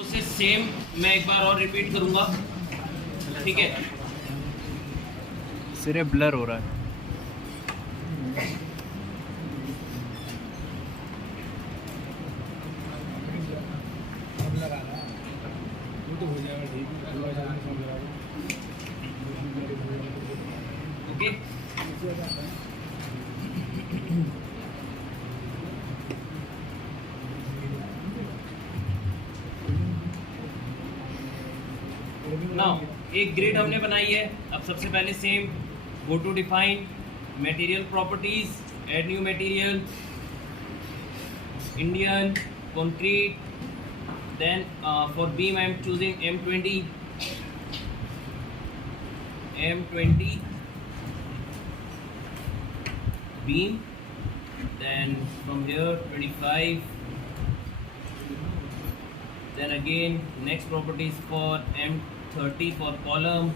Process same मैं एक बार और रिपीट करूंगा, ठीक है। सिर्फ ब्लर हो रहा है। ओके, नाउ एक ग्रिड हमने बनाई है। अब सबसे पहले same go to define material properties, add new material, Indian concrete. Then for beam I am choosing M20 beam. Then from here 25. Then again next properties for M30 for column.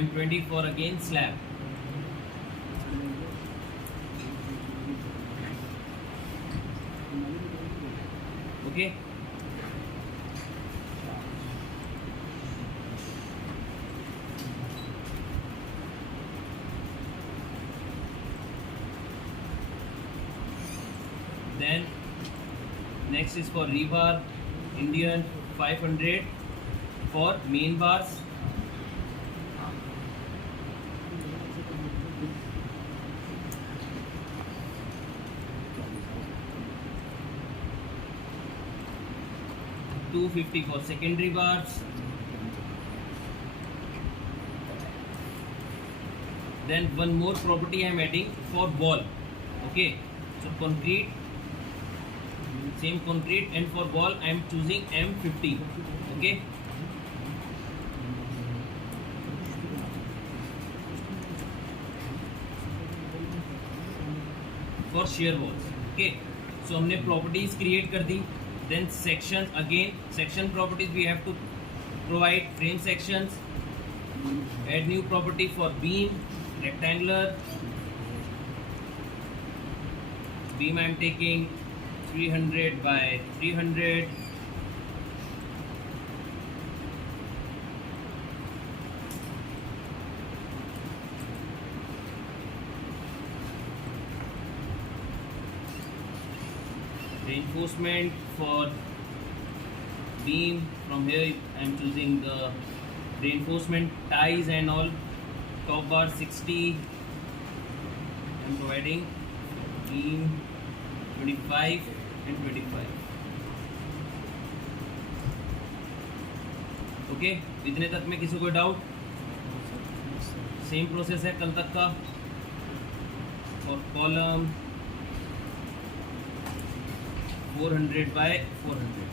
M20 for again slab. Okay. Then next is for rebar, Indian 500 for main bars. $250 for secondary bars. Then one more property I am adding for wall. Okay, so concrete, same concrete, and for wall I am choosing M50. Okay, for shear walls. Okay, so हमने properties create कर दी. Then sections, again section properties we have to provide frame sections. Add new property for beam, rectangular. Beam I am taking 300 by 300. Reinforcement for beam, from here I am choosing the reinforcement ties and all. Top bar 60. I am providing beam 25 and 25. Okay, इतने तक में किसी को doubt? Same process है कल तक का। और column 400 by 400.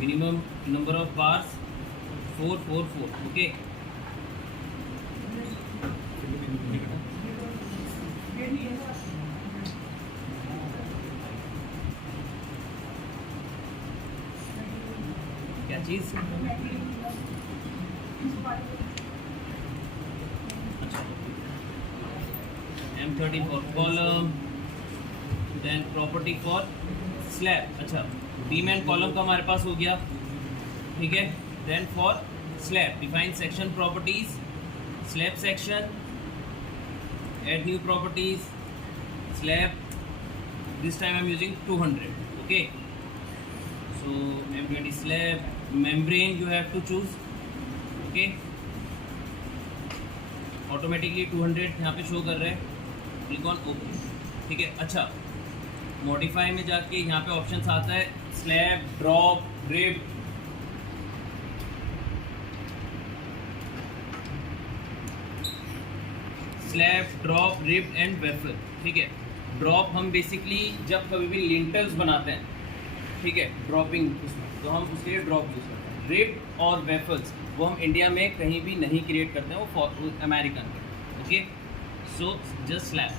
Minimum number of bars 444. Okay. क्या चीज? M30 for column. Then property for slab. अच्छा, बीम एंड कॉलम का हमारे पास हो गया, ठीक है। Then for slab define section properties, slab section, add new properties, slab, this time I am using 200. Okay, so M20 slab, membrane you have to choose. ओके, automatically 200 यहाँ पे शो कर रहे हैं, क्लिक ऑन ओके, ठीक है। अच्छा, modify में जाके यहाँ पे ऑप्शन आता है slab, drop, rib. Slab, drop, rib end waffle. ठीक है, ड्रॉप हम बेसिकली जब कभी भी लिंटल्स बनाते हैं, ठीक है, ड्रॉपिंग उसमें, तो हम उसके लिए ड्रॉप यूज़ करते हैं। रिब और वेफल्स वो हम इंडिया में कहीं भी नहीं क्रिएट करते हैं, वो अमेरिकन के। Okay, so just slab.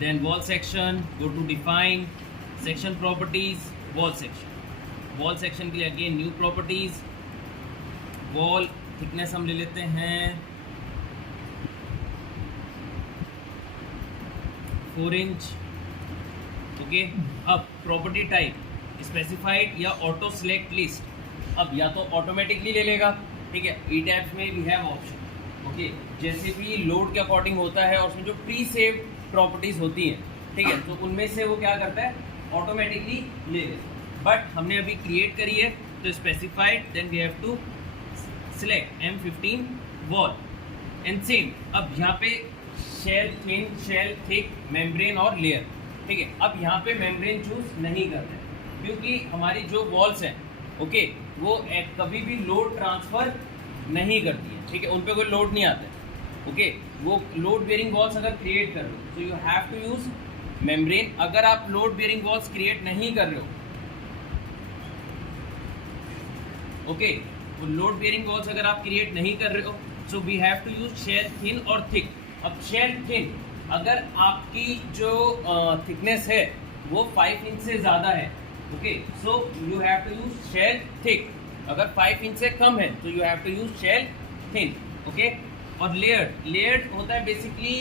Then wall section, go to define section properties, wall section. Wall section के लिए again new properties, wall thickness हम ले लेते हैं 4 इंच। ओके, अब प्रॉपर्टी टाइप स्पेसिफाइड या ऑटो सेलेक्ट लिस्ट। अब या तो ऑटोमेटिकली ले लेगा, ठीक है, ई टैब्स में वी हैव ऑप्शन। ओके, जैसे भी लोड के अकॉर्डिंग होता है और उसमें जो प्री सेव प्रॉपर्टीज होती हैं, ठीक है, तो उनमें से वो क्या करता है, ऑटोमेटिकली ले लेता। बट हमने अभी क्रिएट करी है तो specified, then we have to select M15 wall and same. अब यहाँ पे shell thin, shell thick, membrane और लेयर। ठीक है, अब यहाँ पे मेम्ब्रेन चूज नहीं कर रहे क्योंकि हमारी जो वॉल्स हैं, ओके, वो कभी भी लोड ट्रांसफर नहीं करती है। ठीक है, उन पे कोई लोड नहीं आता है। ओके, वो लोड बेयरिंग वॉल्स अगर क्रिएट कर रहे हो तो you have to use membrane. अगर आप लोड बेयरिंग वॉल्स क्रिएट नहीं कर रहे हो, ओके, वो लोड बेयरिंग वॉल्स अगर आप क्रिएट नहीं कर रहे हो, so we have to use shell thin और थिक। अब शेल थिन, अगर आपकी जो थिकनेस है वो 5 इंच से ज़्यादा है, okay, so you have to use shell thick. अगर 5 इंच से कम है तो you have to use shell thin. Okay, और लेयर्ड, लेयर्ड होता है बेसिकली,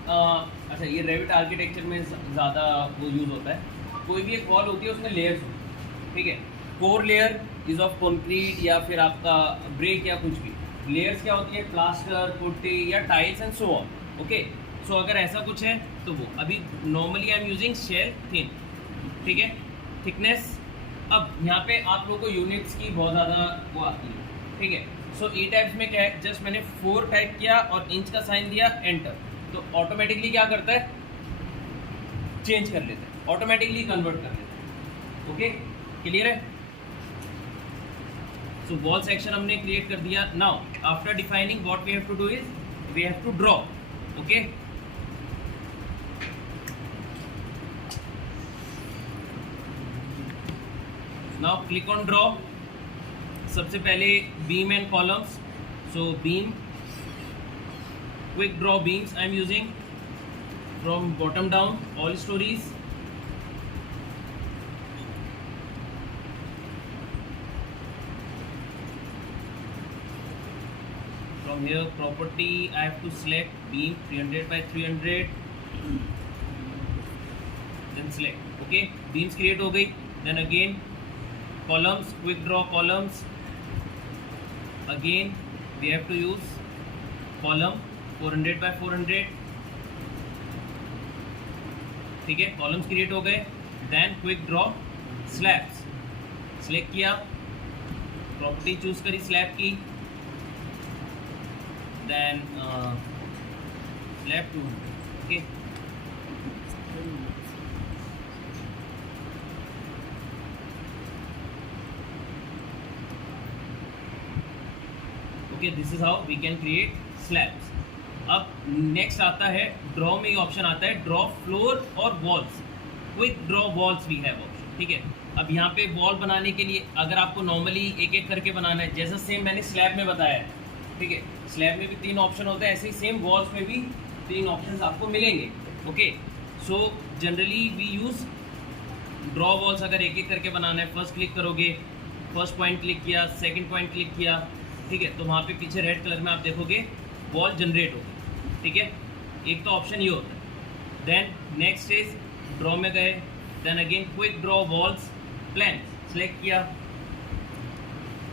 अच्छा, ये रेविट आर्किटेक्चर में ज़्यादा वो यूज़ होता है। कोई भी एक वॉल होती है उसमें लेयर्स होती है। ठीक है, core layer is of concrete या फिर आपका ब्रेक या कुछ भी। लेयर्स क्या होती है, प्लास्टर, पुट्टी या tiles and so on. Okay, so अगर ऐसा कुछ है तो वो अभी normally I am using shell thin. ठीक है, थिकनेस, अब यहाँ पे आप लोगों को यूनिट्स की बहुत ज़्यादा वो आती है। ठीक है, सो ई टाइप्स में क्या है, जस्ट मैंने 4 टाइप किया और इंच का साइन दिया, एंटर, तो ऑटोमेटिकली क्या करता है, चेंज कर लेता है, ऑटोमेटिकली कन्वर्ट कर लेता है। ओके, क्लियर है। सो वॉल सेक्शन हमने क्रिएट कर दिया। Now after defining what we have to do is we have to draw. Okay, now click on draw. सबसे पहले beam and columns, so beam, quick draw beams I am using from bottom down, all stories. From here property I have to select beam 300 by 300, then select. Okay, beams create हो गई। then again columns, quick draw columns, again we have to use column 400 by 400। ठीक है, columns create हो गए। then quick draw slabs, select किया, property choose करी slab की, then slab 200। okay, okay, this is how we can create slabs। अब next आता है ड्रॉ में, ऑप्शन आता है ड्रॉ फ्लोर और walls, quick draw walls we have option. ठीक है, अब यहाँ पे वॉल बनाने के लिए अगर आपको नॉर्मली एक एक करके बनाना है, जैसा सेम मैंने स्लैब में बताया है, ठीक है, स्लैब में भी 3 ऑप्शन होते हैं, ऐसे ही सेम वॉल्स में भी 3 ऑप्शंस आपको मिलेंगे। Okay, so generally we use draw walls. अगर एक एक करके बनाना है, फर्स्ट क्लिक करोगे, फर्स्ट पॉइंट क्लिक किया, सेकंड पॉइंट क्लिक किया, ठीक है, तो वहाँ पे पीछे रेड कलर में आप देखोगे वॉल जनरेट होगी। ठीक है, एक तो ऑप्शन ये होता है। देन नेक्स्ट इज ड्रॉ में गए, then again quick draw walls, plan select किया,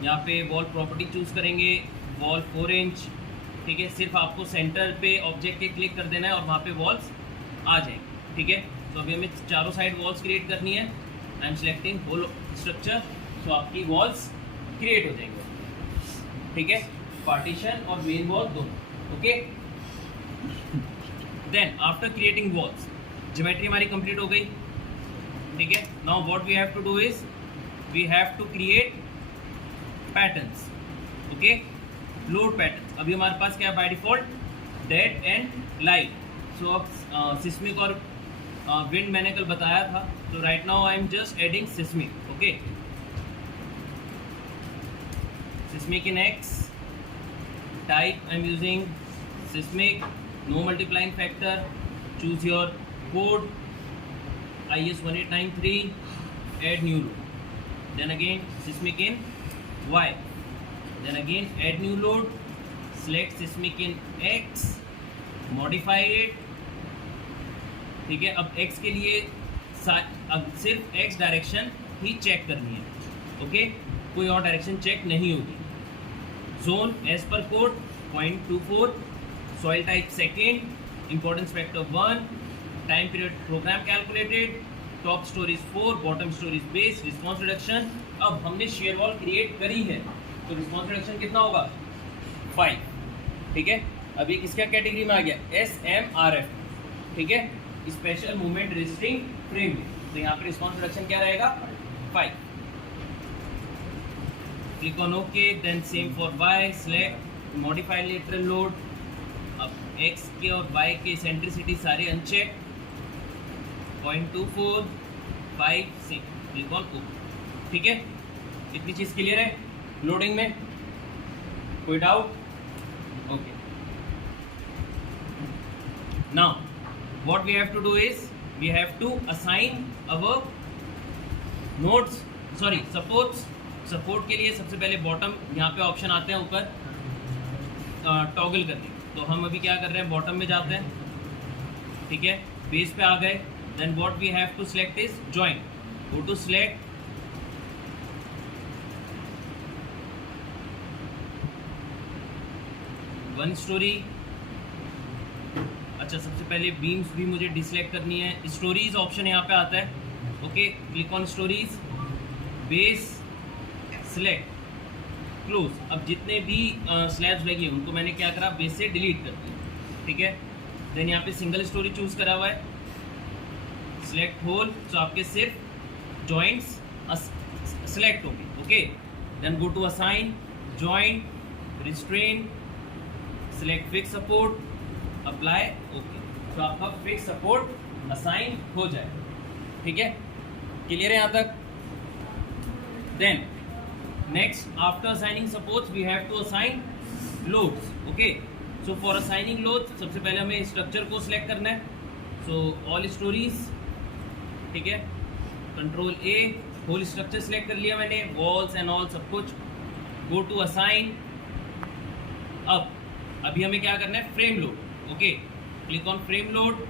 यहाँ पे वॉल प्रॉपर्टी चूज़ करेंगे, वॉल 4 इंच। ठीक है, सिर्फ आपको सेंटर पे ऑब्जेक्ट के क्लिक कर देना है और वहाँ पे वॉल्स आ जाएंगे। ठीक है, तो अभी हमें चारों साइड वॉल्स क्रिएट करनी है। I am selecting whole structure, तो आपकी वॉल्स क्रिएट हो जाएंगे। ठीक है, पार्टीशन और मेन वॉल दोनों। Okay, then after creating walls, geometry हमारी कंप्लीट हो गई। ठीक है, now what we have to do is we have to create patterns. Okay, load pattern. अभी हमारे पास क्या है, by default dead and live. So अब सिस्मिक और विंड मैंने कल बताया था, तो right now I am just adding seismic. Okay, seismic in X, type I am using seismic, no multiplying factor, choose your code IS 1893, add new load, then again seismic in Y, then again add new load, select seismic in X, modify it। ठीक है, अब X के लिए अब सिर्फ X direction ही check करनी है। Okay, कोई और डायरेक्शन चेक नहीं होगी। Zone as per code 0.24, soil type second, importance factor 1, time period program calculated, top stories 4, bottom stories base, response reduction. अब हमने शेयर वॉल क्रिएट करी है, तो रिस्पॉन्स रिडक्शन कितना होगा 5। ठीक है, अब ये किसका कैटेगरी में आ गया, SMRF। ठीक है, स्पेशल मूवमेंट रजिस्टरिंग फ्रेम में, तो यहाँ पे रिस्पॉन्स रिडक्शन क्या रहेगा 5। Click on okay, then same for Y, select modify lateral load. अब एक्स के और वाई के सेंट्रिसिटी सारे अनचेक, 0.24, 5, 6, क्लिक ऑन ओके। ठीक है, इतनी चीज़ क्लियर है लोडिंग में, कोई doubt? Okay, now what we have to do is we have to assign our nodes, sorry supports। Support के लिए सबसे पहले बॉटम यहाँ पे ऑप्शन आते हैं ऊपर टॉगल करके, तो हम अभी क्या कर रहे हैं, बॉटम में जाते हैं। ठीक है, बेस पे आ गए, then what we have to select is join, go to select, one story. अच्छा, सबसे पहले बीम्स भी मुझे डिसलेक्ट करनी है। स्टोरीज ऑप्शन यहाँ पे आता है। Okay, click on stories, base, select, close. अब जितने भी स्लैब्स लगी उनको मैंने क्या करा, बेस से डिलीट कर दिया। ठीक है, देन यहाँ पे सिंगल स्टोरी चूज करा हुआ है, सिलेक्ट होल, तो आपके सिर्फ जॉइंट्स सिलेक्ट होंगे। Okay, then go to assign, joint, restrain, select fix support, apply, okay, तो आपका फिक्स सपोर्ट असाइन हो जाए। ठीक है, क्लियर है यहाँ तक? Then next, after assigning supports we have to assign loads। okay, so for assigning loads सबसे पहले हमें स्ट्रक्चर को सिलेक्ट करना है, so all stories। ठीक है, control A, whole structure select कर लिया मैंने, वॉल्स एंड ऑल सब कुछ, गो टू असाइन। अब अभी हमें क्या करना है, frame load. Okay, click on frame load,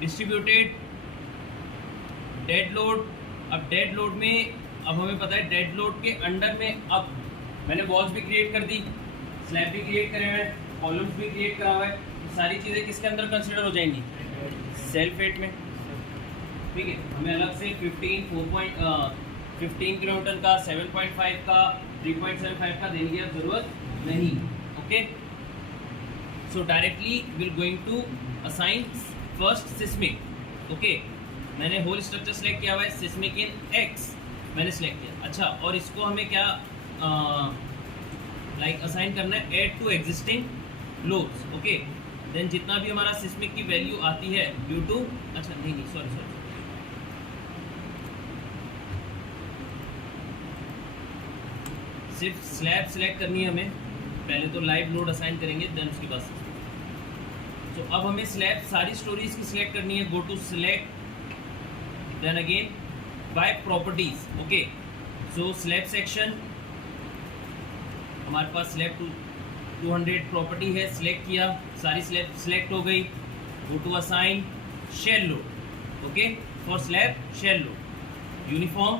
distributed, dead load. अब डेड लोड में अब हमें पता है डेड लोड के अंडर में अब मैंने वॉल्स भी क्रिएट कर दी, स्लैब भी क्रिएट करे हुए हैं, कॉलम्स भी क्रिएट करा हुआ है, सारी चीज़ें किसके अंदर कंसिडर हो जाएंगी, सेल्फ वेट में। ठीक है, हमें अलग से 15 किलोमीटर का, 7.5 का, 3.75 का देने की जरूरत नहीं। Okay, so directly we are going to assign first seismic. Okay, मैंने होल स्ट्रक्चर सेलेक्ट किया हुआ है, सिस्मिक इन एक्स मैंने सेलेक्ट किया। अच्छा, और इसको हमें क्या असाइन करना है, add to existing loads. Okay, then जितना भी हमारा सिस्मिक की वैल्यू आती है ड्यू टू, अच्छा नहीं सॉरी, सिर्फ स्लैब सिलेक्ट करनी है हमें, पहले तो लाइव लोड असाइन करेंगे, देन उसके बाद सिस्मिक। तो अब हमें स्लैब सारी स्टोरीज की सिलेक्ट करनी है, go to select, then again by properties. Okay, so slab section, हमारे पास स्लैब 200 प्रॉपर्टी है, सिलेक्ट किया, सारी स्लैब सिलेक्ट हो गई, go to assign shell load. Okay, for slab shell load, uniform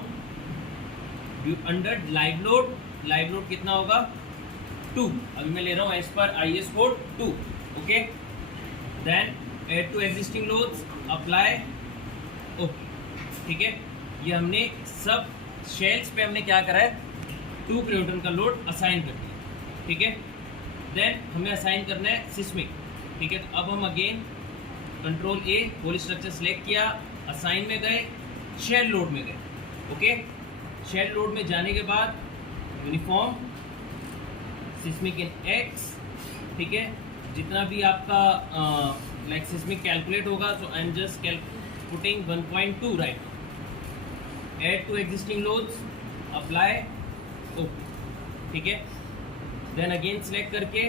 under live load कितना होगा 2, अभी मैं ले रहा हूँ as per IS code 2। Okay, then add to existing loads, apply, okay. ठीक है, ये हमने सब शेल्स पे हमने क्या करा है, 2 किलोन्यूटन का लोड असाइन कर दिया। ठीक है, देन हमें असाइन करना है सिस्मिक। ठीक है, तो अब हम again control A, whole structure select किया, असाइन में गए, शेल लोड में गए। ओके, शेल लोड में जाने के बाद यूनिफॉर्म सिस्मिक इन एक्स। ठीक है, जितना भी आपका लाइक सिस्मिक कैलकुलेट होगा, so I am just putting 1.2 right. Add to existing loads, apply, okay. ठीक है. देन अगेन सेलेक्ट करके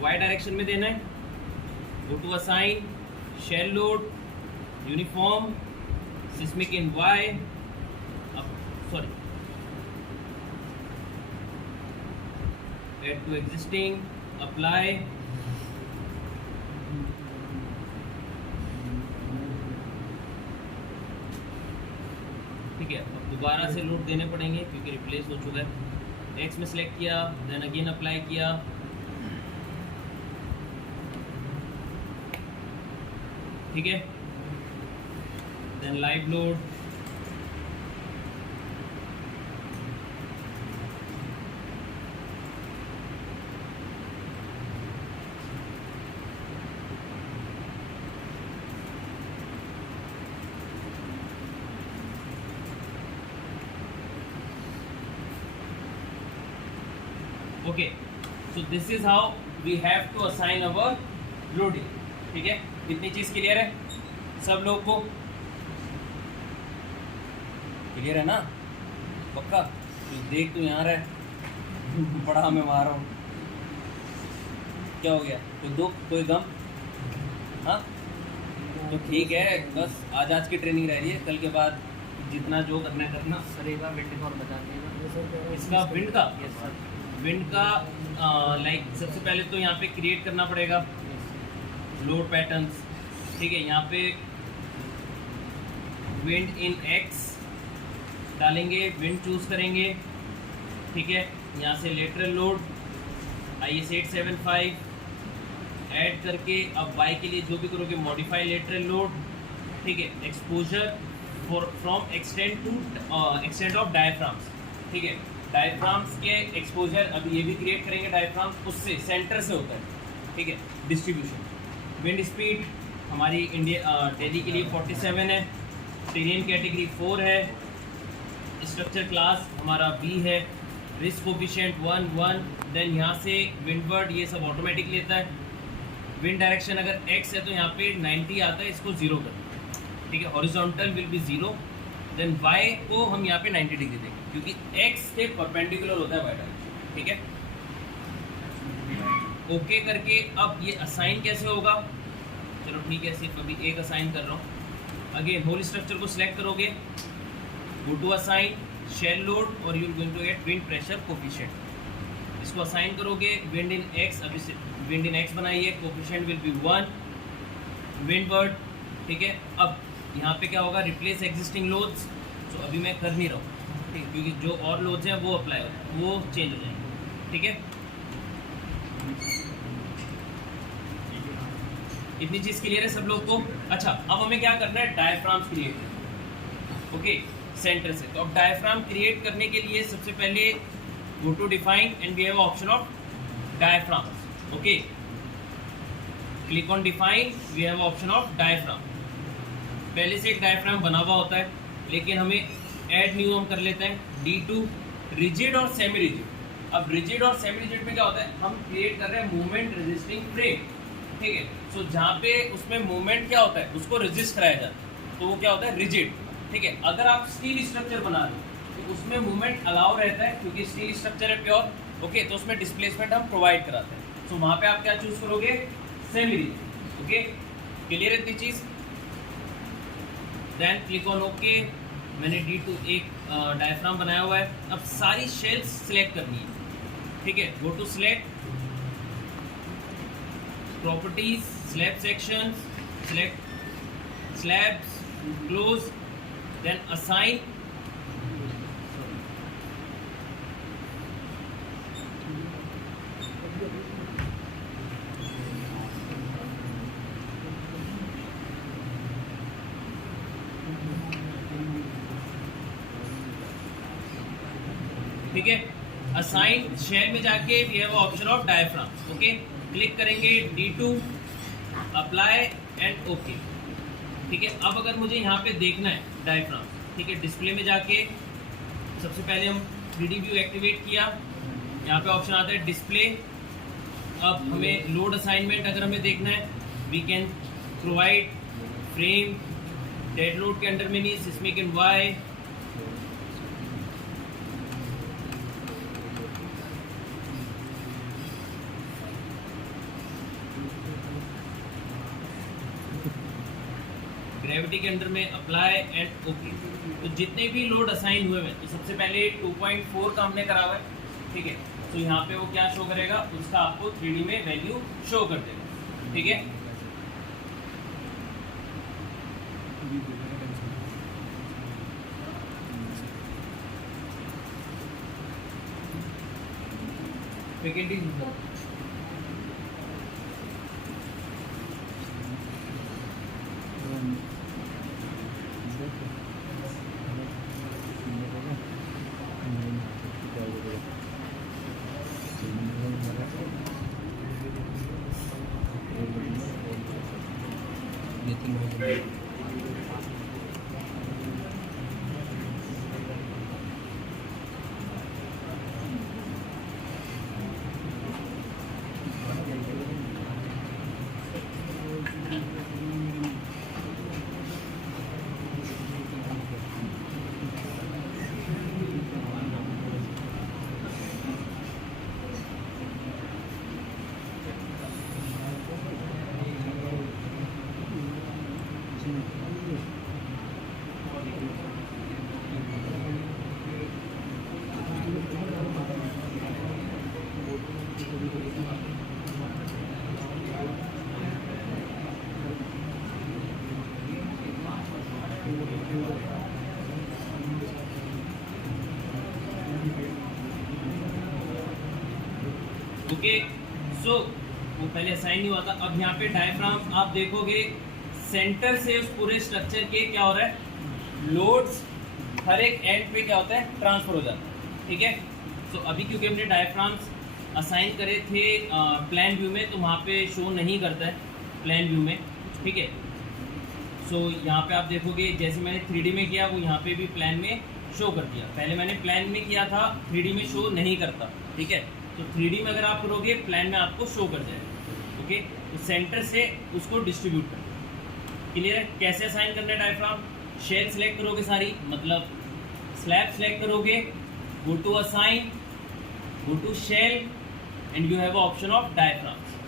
वाई डायरेक्शन में देना है. Go to assign, shell load, uniform, seismic in Y, sorry, add to existing, apply. ठीक है. अब दोबारा से लोड देने पड़ेंगे क्योंकि रिप्लेस हो चुका है. एक्स में सेलेक्ट किया, देन अगेन अप्लाई किया. ठीक है. Then live load, okay. So this is how we have to assign our loading. ठीक है. इतनी चीज क्लियर है सब लोग को? क्लियर है ना? पक्का? तो देख तो यहाँ रहे बड़ा मैं मार रहा हूँ. क्या हो गया? कोई दुख, कोई गम? हाँ तो ठीक है. बस आज की ट्रेनिंग रह रही है, कल के बाद जितना जो करना है करना. सर एक बार विंड और बता दीजिएगा. इसका विंड का, यस सर. विंड का लाइक सबसे पहले तो यहाँ पे क्रिएट करना पड़ेगा लोड पैटर्न्स. ठीक है. यहाँ पे विंड इन एक्स डालेंगे, विंड चूज करेंगे. ठीक है. यहाँ से लेटरल लोड IS 875 ऐड करके अब वाई के लिए जो भी करोगे मॉडिफाई लेटरल लोड. ठीक है. Exposure from extent of diaphragms. ठीक है. डायफ्राम्स के एक्सपोजर अभी ये भी क्रिएट करेंगे. डायफ्राम्स उससे सेंटर से होता है. ठीक है. डिस्ट्रीब्यूशन, विंड स्पीड हमारी इंडिया दिल्ली के लिए 47 है. टेरियन कैटेगरी 4 है. स्ट्रक्चर क्लास हमारा B है. Risk coefficient 1. देन यहाँ से विंडवर्ड ये सब ऑटोमेटिक लेता है. विंड डायरेक्शन अगर x है तो यहाँ पे 90 आता है, इसको 0 कर. ठीक है. Horizontal will be 0. Then y को हम यहाँ पे 90 डिग्री देंगे क्योंकि x से परपेंडिकुलर होता है y डायरेक्शन. ठीक है. ओके करके अब ये असाइन कैसे होगा? चलो ठीक है, सिर्फ अभी एक असाइन कर रहा हूँ. अगेन होल स्ट्रक्चर को सिलेक्ट करोगे, go to assign, shell load, और you are going to get wind pressure coefficient. इसको असाइन करोगे विंड इन एक्स. अभी विंड इन एक्स बनाइए, कोफिशिएंट विल बी 1. विंडवर्ड. ठीक है. अब यहाँ पे क्या होगा? Replace existing loads. तो अभी मैं कर नहीं रहा हूँ, ठीक है, क्योंकि जो और लोड्स हैं वो अप्लाई हो, वो चेंज हो जाएंगे. ठीक है. इतनी चीज क्लियर है सब लोग को? अच्छा, अब हमें क्या करना है? डायफ्राम्स क्रिएट करना. ओके. सेंटर से. तो अब डायफ्राम क्रिएट करने के लिए सबसे पहले go to define and we have option of diaphragms. Okay. Click on define, we have option of diaphragm. पहले से एक डायफ्राम बना हुआ होता है, लेकिन हमें ऐड न्यू हम कर लेते हैं. D2 रिजिड और सेमी रिजिड. अब रिजिड और सेमी रिजिड में क्या होता है? हम क्रिएट कर रहे हैं मूवमेंट रेजिस्टिंग फ्रेम. ठीक है. सो जहाँ पे उसमें मूवमेंट क्या होता है उसको रेजिस्ट कराया जाता है, तो वो क्या होता है? रिजिड. ठीक है. अगर आप स्टील स्ट्रक्चर बना रहे हो तो उसमें मूवमेंट अलाउ रहता है क्योंकि स्टील स्ट्रक्चर है प्योर. ओके. तो उसमें डिस्प्लेसमेंट हम प्रोवाइड कराते हैं. सो वहाँ पे आप क्या चूज करोगे? Semi rigid. ओके. क्लियर है इतनी चीज? Then click on okay. मैंने D2 एक डायफ्राम बनाया हुआ है. अब सारी शेल्स सिलेक्ट करनी है. ठीक है. Go to select, properties, slab sections, select slabs, close, then assign. ठीक है. असाइन शेल में जाके we have option of diaphragm. Okay. Click करेंगे D2, अप्लाई एंड ओके. ठीक है. अब अगर मुझे यहाँ पे देखना है डायफ्राम, ठीक है, डिस्प्ले में जाके सबसे पहले हम 3D व्यू एक्टिवेट किया. यहाँ पे ऑप्शन आता है डिस्प्ले, अब हमें लोड असाइनमेंट अगर हमें देखना है, we can provide frame dead load के अंडर में नहीं, सिस्मिक इन वाई, ग्रेविटी के अंडर में अप्लाई एंड ओके। तो जितने भी लोड असाइन हुए हैं, तो सबसे पहले 2.4 का हमने करा हुआ है, ठीक है। तो यहाँ पे वो क्या शो करेगा, उसका आपको 3D में वैल्यू शो कर देगा, ठीक है। Faculty okay. सो वो पहले असाइन नहीं हुआ था। अब यहाँ पे डायफ्राम आप देखोगे सेंटर से उस पूरे स्ट्रक्चर के क्या हो रहा है, लोड्स हर एक एंड पे क्या होता है, ट्रांसफर हो जाता है, ठीक है। सो अभी क्योंकि हमने डायफ्राम्स असाइन करे थे प्लान व्यू में, तो वहाँ पे शो नहीं करता है प्लान व्यू में, ठीक है। सो यहाँ पे आप देखोगे जैसे मैंने 3D में किया, वो यहाँ पे भी प्लान में शो कर दिया। पहले मैंने प्लान में किया था, 3D में शो नहीं करता, ठीक है। तो 3D में अगर आप करोगे, प्लान में आपको शो कर जाएगा, ओके। तो सेंटर से उसको डिस्ट्रीब्यूट कर, क्लियर है। कैसे असाइन करना है डायफ्राम, शेल सेलेक्ट करोगे सारी, मतलब स्लैब सेलेक्ट करोगे, go to assign, go to shell and you have option of diaphragms,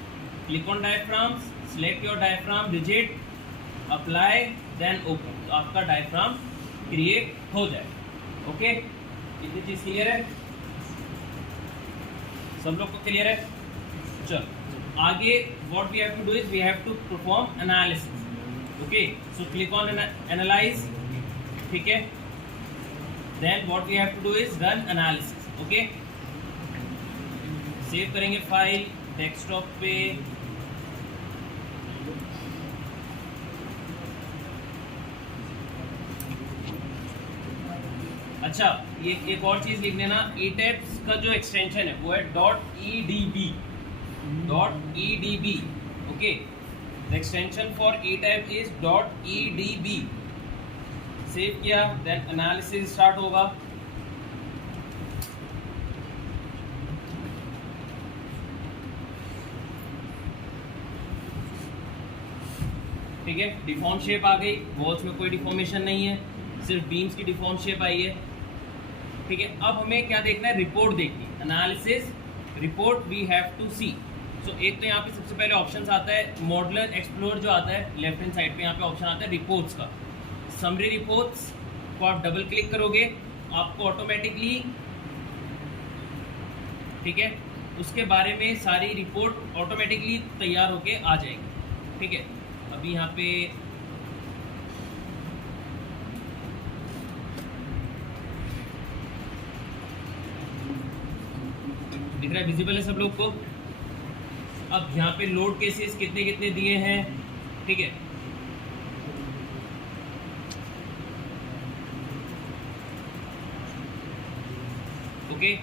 click on diaphragms, select your diaphragm rigid, apply, then open. तो आपका डायफ्राम क्रिएट हो जाएगा, ओके। इतनी चीज क्लियर है, सब लोग को क्लियर है। चलो आगे what we have to do is we have to perform analysis, okay. So click on analyze, ठीक है। Then what we have to do is run analysis, okay. Save करेंगे फाइल डेस्कटॉप पे, अच्छा ये एक और चीज लिख लेना, ETABS का जो एक्सटेंशन है वो है .edb, okay. The extension for ETABS is .edb। Save किया, देन एनालिसिस स्टार्ट होगा, ठीक है। डिफॉर्म शेप आ गई, वॉल्स में कोई डिफॉर्मेशन नहीं है, सिर्फ बीम्स की डिफॉर्म शेप आई है, ठीक है। अब हमें क्या देखना है, रिपोर्ट देखनी है, analysis report we have to see. So एक तो यहाँ पे सबसे पहले ऑप्शन आता है मॉडलर एक्सप्लोर जो आता है लेफ्ट हैंड साइड पे, यहाँ पे ऑप्शन आता है रिपोर्ट्स का, समरी रिपोर्ट्स को आप डबल क्लिक करोगे, आपको ऑटोमेटिकली, ठीक है, उसके बारे में सारी रिपोर्ट ऑटोमेटिकली तैयार होके आ जाएगी, ठीक है। अभी यहाँ पे दिख रहा है, विजिबल है सब लोग को। अब यहाँ पे लोड केसेस कितने कितने दिए हैं, ठीक है। ओके,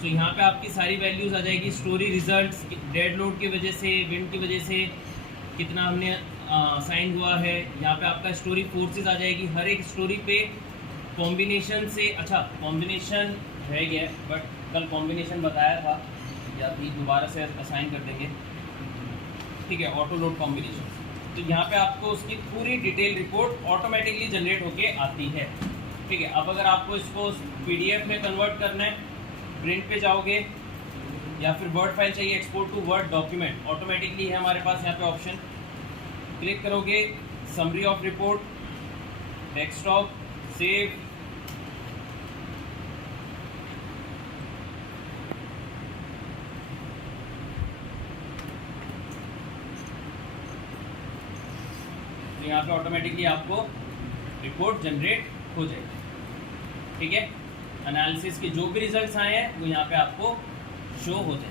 तो यहाँ पे आपकी सारी वैल्यूज आ जाएगी, स्टोरी रिजल्ट्स, डेड लोड की वजह से, विंड की वजह से कितना हमने साइन हुआ है। यहाँ पे आपका स्टोरी फोर्सेस आ जाएगी, हर एक स्टोरी पे कॉम्बिनेशन से, अच्छा कॉम्बिनेशन रह गया है बट कल कॉम्बिनेशन बताया था, या भी दोबारा से असाइन कर देंगे, ठीक है, ऑटो लोड कॉम्बिनेशन। तो यहाँ पे आपको उसकी पूरी डिटेल रिपोर्ट ऑटोमेटिकली जनरेट होके आती है, ठीक है। अब अगर आपको इसको PDF में कन्वर्ट करना है, प्रिंट पे जाओगे या फिर वर्ड फाइल चाहिए, export to word document, automatically है हमारे पास यहाँ पे ऑप्शन। क्लिक करोगे, summary of report, desktop, save, तो यहाँ पे ऑटोमेटिकली आपको रिपोर्ट जनरेट हो जाएगी, ठीक है। एनालिसिस के जो भी रिजल्ट्स आए हैं वो यहाँ पे आपको शो हो जाए,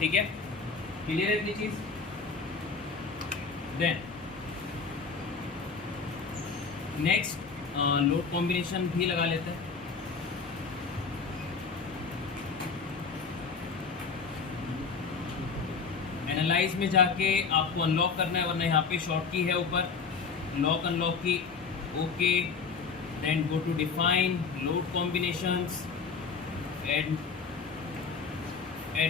ठीक है। क्लियर है इतनी चीज? देन नेक्स्ट लोड कॉम्बिनेशन भी लगा लेते हैं। एनालाइज में जाके आपको अनलॉक करना है, वरना यहाँ पे शॉर्ट की है ऊपर, लॉक अनलॉक की, okay. Then go to define load combinations, add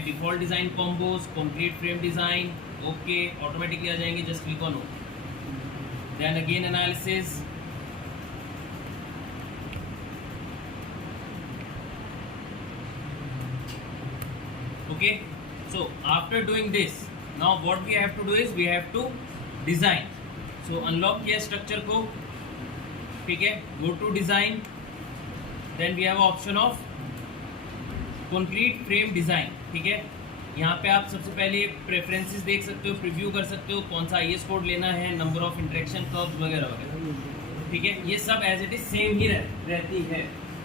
default design combos, complete frame design, okay, automatically आ जाएंगे, just click on okay. Then again analysis, okay. So after doing this, now what we have to do is we have to design. So unlock किया structure को, ठीक है, go to design, then we have option of concrete frame design, ठीक है। यहाँ पे आप सबसे पहले प्रेफरेंसेस देख सकते हो, प्रीव्यू कर सकते हो, कौन सा IS कोड लेना है, नंबर ऑफ इंटरेक्शन कर्व्स वगैरह वगैरह, ठीक है। ये सब एज इट इज सेम ही रहती है,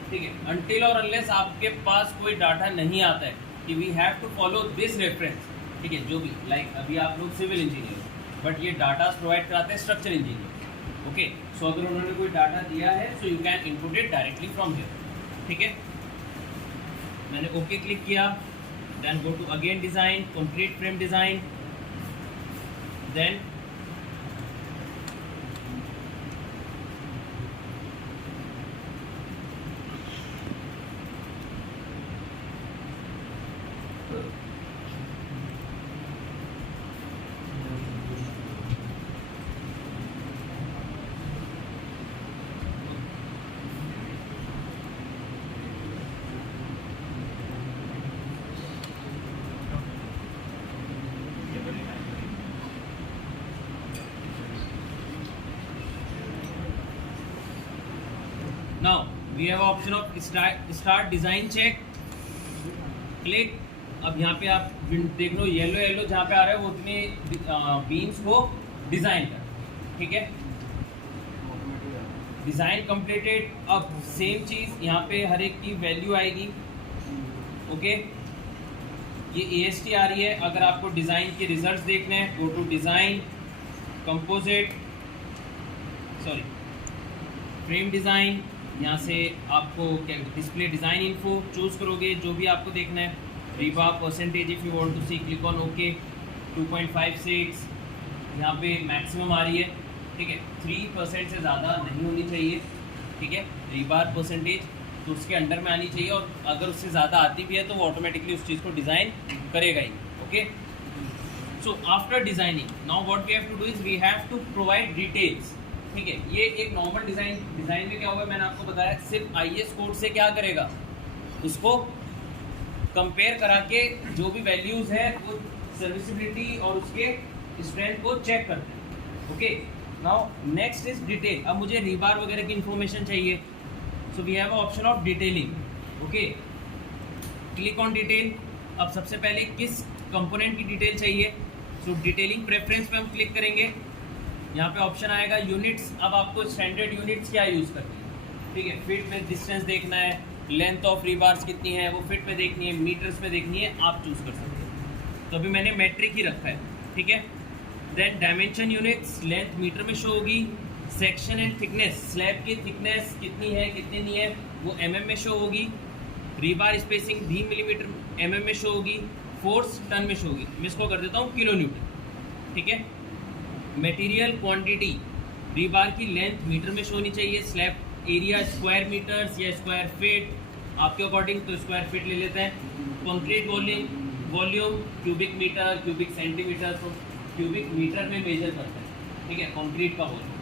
ठीक है, अनटिल और अनलेस आपके पास कोई डाटा नहीं आता है कि we have to follow this reference, ठीक है। जो भी लाइक अभी आप लोग सिविल इंजीनियर, बट ये डाटा प्रोवाइड कराते हैं स्ट्रक्चर इंजीनियर, ओके। सो अगर उन्होंने कोई डाटा दिया है so you can input it directly from here, ठीक है। मैंने ओके क्लिक किया, then go to again design, complete frame design, then now we have option of start design check, click। अब यहाँ पे आप देख लो, येलो येलो जहाँ पे आ रहा है वो उतने बीम्स को डिज़ाइन कर, ठीक है। Design completed. अब सेम चीज़ यहाँ पे हर एक की वैल्यू आएगी, ओके। ये AST आ रही है। अगर आपको डिज़ाइन के रिजल्ट्स देखने हैं, go to design, composite, sorry frame design, यहाँ से आपको क्या डिस्प्ले डिज़ाइन इन्फो चूज़ करोगे, जो भी आपको देखना है। Rebar percentage if you want to see, click on okay. 2.56 यहाँ पे मैक्सिमम आ रही है, ठीक है। 3% से ज़्यादा नहीं होनी चाहिए, ठीक है। रिबार परसेंटेज तो उसके अंडर में आनी चाहिए, और अगर उससे ज़्यादा आती भी है तो वो ऑटोमेटिकली उस चीज़ को डिज़ाइन करेगा ही, okay. So after designing, now what we have to do is we have to provide details, ठीक है। ये एक नॉर्मल डिज़ाइन में क्या होगा, मैंने आपको बताया, सिर्फ IS कोड से क्या करेगा, उसको कंपेयर करा के जो भी वैल्यूज़ है वो सर्विसिबिलिटी और उसके स्ट्रेंथ को चेक करते हैं, okay. Now next is detail. अब मुझे रीबार वगैरह की इंफॉर्मेशन चाहिए, so we have option of detailing, okay. Click on detail. अब सबसे पहले किस कंपोनेंट की डिटेल चाहिए, सो डिटेलिंग प्रेफरेंस पे हम क्लिक करेंगे। यहाँ पे ऑप्शन आएगा यूनिट्स। अब आपको स्टैंडर्ड यूनिट्स क्या यूज़ करनी है, ठीक है। फीट में डिस्टेंस देखना है, लेंथ ऑफ रीबार्स कितनी है वो फीट में देखनी है, मीटर्स में देखनी है, आप चूज़ कर सकते हैं। तो अभी मैंने मेट्रिक ही रखा है, ठीक है। Then dimension units, length meter में शो होगी। सेक्शन एंड थिकनेस, स्लैब की थिकनेस कितनी है कितनी नहीं है वो mm में शो होगी। रीबार स्पेसिंग भी मिलीमीटर mm में शो होगी। फोर्स टन में शो होगी। मैं इसको कर देता हूँ किलो न्यूटन, ठीक है। मटेरियल क्वांटिटी, रीबार की लेंथ मीटर में शो होनी चाहिए। स्लैब एरिया स्क्वायर मीटर्स या स्क्वायर फीट, आपके अकॉर्डिंग तो स्क्वायर फीट ले लेते हैं। Concrete volume volume cubic meter, cubic centimeter, तो क्यूबिक मीटर में मेजर करते हैं, ठीक है, कंक्रीट का volume.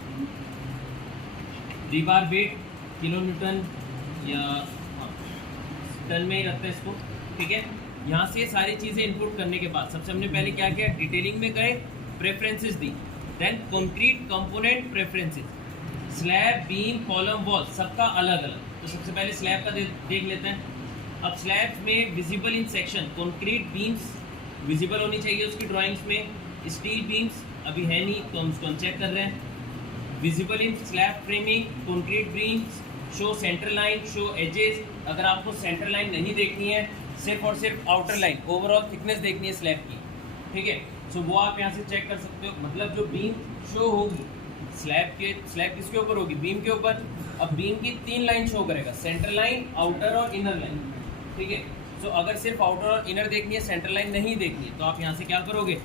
Rebar weight kilo newton या टन में ही रखते हैं इसको, ठीक है। यहाँ से सारी चीज़ें इनपुट करने के बाद सबसे हमने पहले क्या किया, डिटेलिंग में गए, प्रेफरेंसेस दी, then concrete component preferences, slab, beam, column, wall, सबका अलग अलग। तो सबसे पहले स्लैब का देख लेते हैं। अब स्लैब में visible in section, concrete beams visible होनी चाहिए उसकी ड्राइंग्स में, स्टील बीम्स अभी है नहीं तो हम उसको अनचेक कर रहे हैं। Visible in slab framing, concrete beams show center line, show edges. अगर आपको सेंटर लाइन नहीं देखनी है, सिर्फ और सिर्फ आउटर लाइन, ओवरऑल थिकनेस देखनी है स्लैब की, ठीक है, सो वो आप यहाँ से चेक कर सकते हो। मतलब जो बीम शो होगी स्लैब किसके ऊपर होगी, बीम के ऊपर। अब बीम की 3 लाइन शो करेगा, सेंटर लाइन, आउटर और इनर लाइन, ठीक है। सो अगर सिर्फ आउटर और इनर देखनी है, सेंटर लाइन नहीं देखनी है, तो आप यहाँ से क्या करोगे,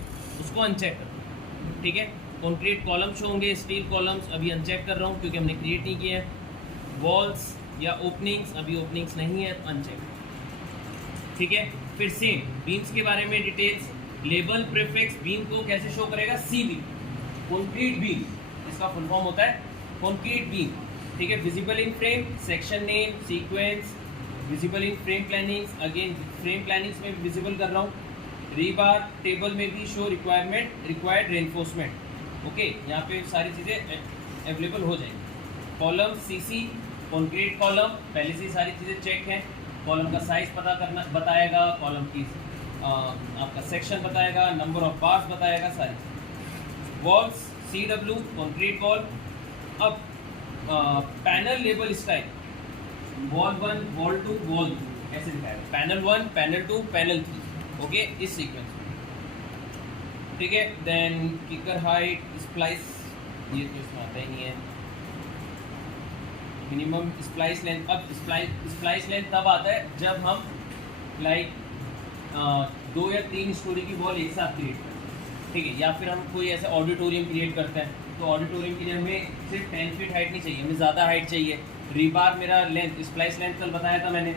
उसको अनचेक करो, ठीक है। कंक्रीट कॉलम शो होंगे, स्टील कॉलम्स अभी अनचेक कर रहा हूँ क्योंकि हमने क्रिएट नहीं किया है। वॉल्स या ओपनिंग्स, अभी ओपनिंग्स नहीं है, अनचेक, ठीक है। फिर सेम बीम्स के बारे में डिटेल्स, लेबल प्रीफिक्स, बीम को कैसे शो करेगा, सी बीम, कंक्रीट बीम, इसका फुल फॉर्म होता है कंक्रीट बीम, ठीक है। Visible in frame, section name, sequence, visible in frame plannings, again frame plannings में विजिबल कर रहा हूँ। रीबार टेबल में भी शो रिक्वायर्ड रेनफोर्समेंट, ओके, यहाँ पे सारी चीज़ें अवेलेबल हो जाएंगी। कॉलम सीसी, कंक्रीट कॉलम, पहले से ही सारी चीज़ें चेक हैं। कॉलम का साइज पता करना बताएगा, कॉलम की आपका सेक्शन बताएगा, नंबर ऑफ बार्स बताएगा, सारी। Walls CW, concrete wall. अब panel label style, wall 1, wall 2, wall 2 ऐसे दिखाएगा, पैनल 1, पैनल 2, पैनल 3, ओके, इस सीक्वेंस में, ठीक है। देन किकर हाइट, स्प्लाइस, ये तो इसमें आता ही नहीं है। मिनिमम स्प्लाइस लेंथ, अब स्प्लाइस लेंथ तब आता है जब हम लाइक 2 या 3 स्टोरी की वॉल एक साथ क्रिएट करते हैं, ठीक है, या फिर हम कोई ऐसा ऑडिटोरियम क्रिएट करते हैं, तो ऑडिटोरियम के लिए हमें सिर्फ 10 फीट हाइट नहीं चाहिए, हमें ज़्यादा हाइट चाहिए। रीबार मेरा लेंथ, स्प्लाइस लेंथ कल बताया था मैंने,